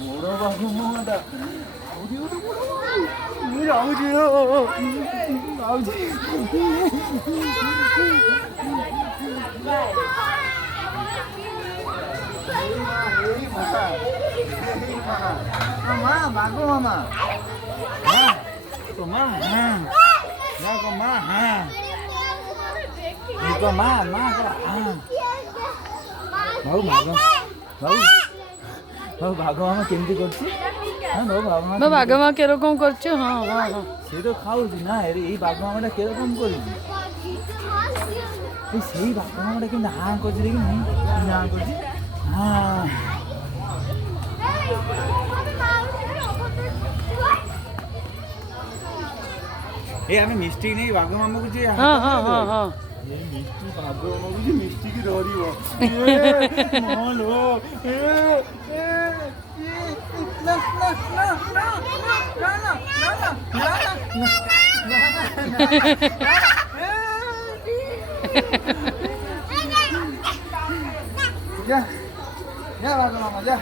বড় বাঘ মামাটা Rousey Rousey মামা বাঘ মামা মা হ্যাঁ দেখো মা হ্যাঁ দেখো মা মা হ্যাঁ বাবু বাঘ বাবু বাবু বাঘ মামা কেমতি করছি হ্যাঁ বাবু বাঘ মামা বাঘ মা কিরকম করছো হ্যাঁ হ্যাঁ হ্যাঁ সে তো খাওছি না এই বাঘ মামাটা কিরকম করছি সেই বাঘ মামাটা কিন্তু হাঁ করছে দেখি হাঁ করছি হ্যাঁ এই আমি মিষ্টি নেই বাঘ মামা করছি হ্যাঁ হ্যাঁ হ্যাঁ হ্যাঁ মিষ্টি বাঘ মামা করছি মিষ্টি কি ধরিব মলো না না না না না না না যা যা বাঘ মামা যা